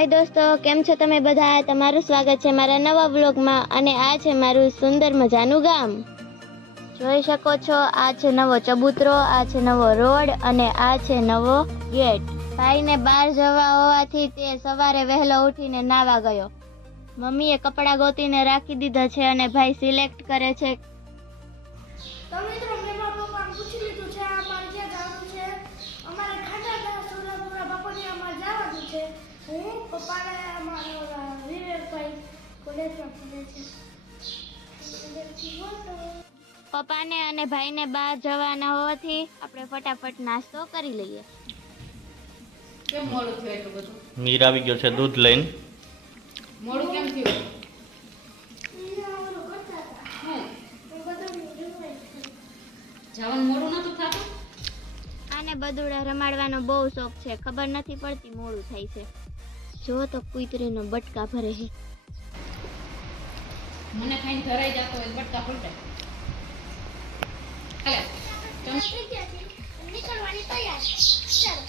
હાય દોસ્તો, કેમ છો તમે બધા? તમારું સ્વાગત છે મારા નવા વ્લોગમાં. અને આ છે મારું સુંદર મજાનું ગામ. જોઈ શકો છો, આ છે નવો ચબૂતરો, આ છે નવો રોડ અને આ છે નવો ગેટ. ભાઈને બહાર જવા હોવાથી તે સવારે વહેલો ઉઠીને નાવા ગયો. મમ્મીએ કપડાં ગોતીને રાખી દીધા છે અને ભાઈ સિલેક્ટ કરે છે. તો મિત્રો મેં મારા પપ્પાને પૂછી લીધું છે અમારે ક્યાં જવાનું છે. અમારે ખાંડાના સોલાપુરા બાપોની અમારે જવાનું છે. હું પપ્પાને અમારા વિવેકભાઈ કોલેજમાં ભણે છે. પપ્પાને અને ભાઈને બહાર જવાના હોવાથી આપણે ફટાફટ નાસ્તો કરી લઈએ. કેમ મોડું થયું એટલું બધું? મીર આવી ગયો છે દૂધ લઈને. મોડું કેમ થયું? જવાનું મોડું નતું થતું? આને બદુડા રમાડવાનો બહુ શોખ છે. ખબર નથી પડતી મોડું થાય છે. જો તો કુતરીનો બટકા ભરે છે. મને ખાઈને ધરાઈ જતો હોય બટકા ફૂટે. હાલે નીકળવાની તૈયાર. ચાલો.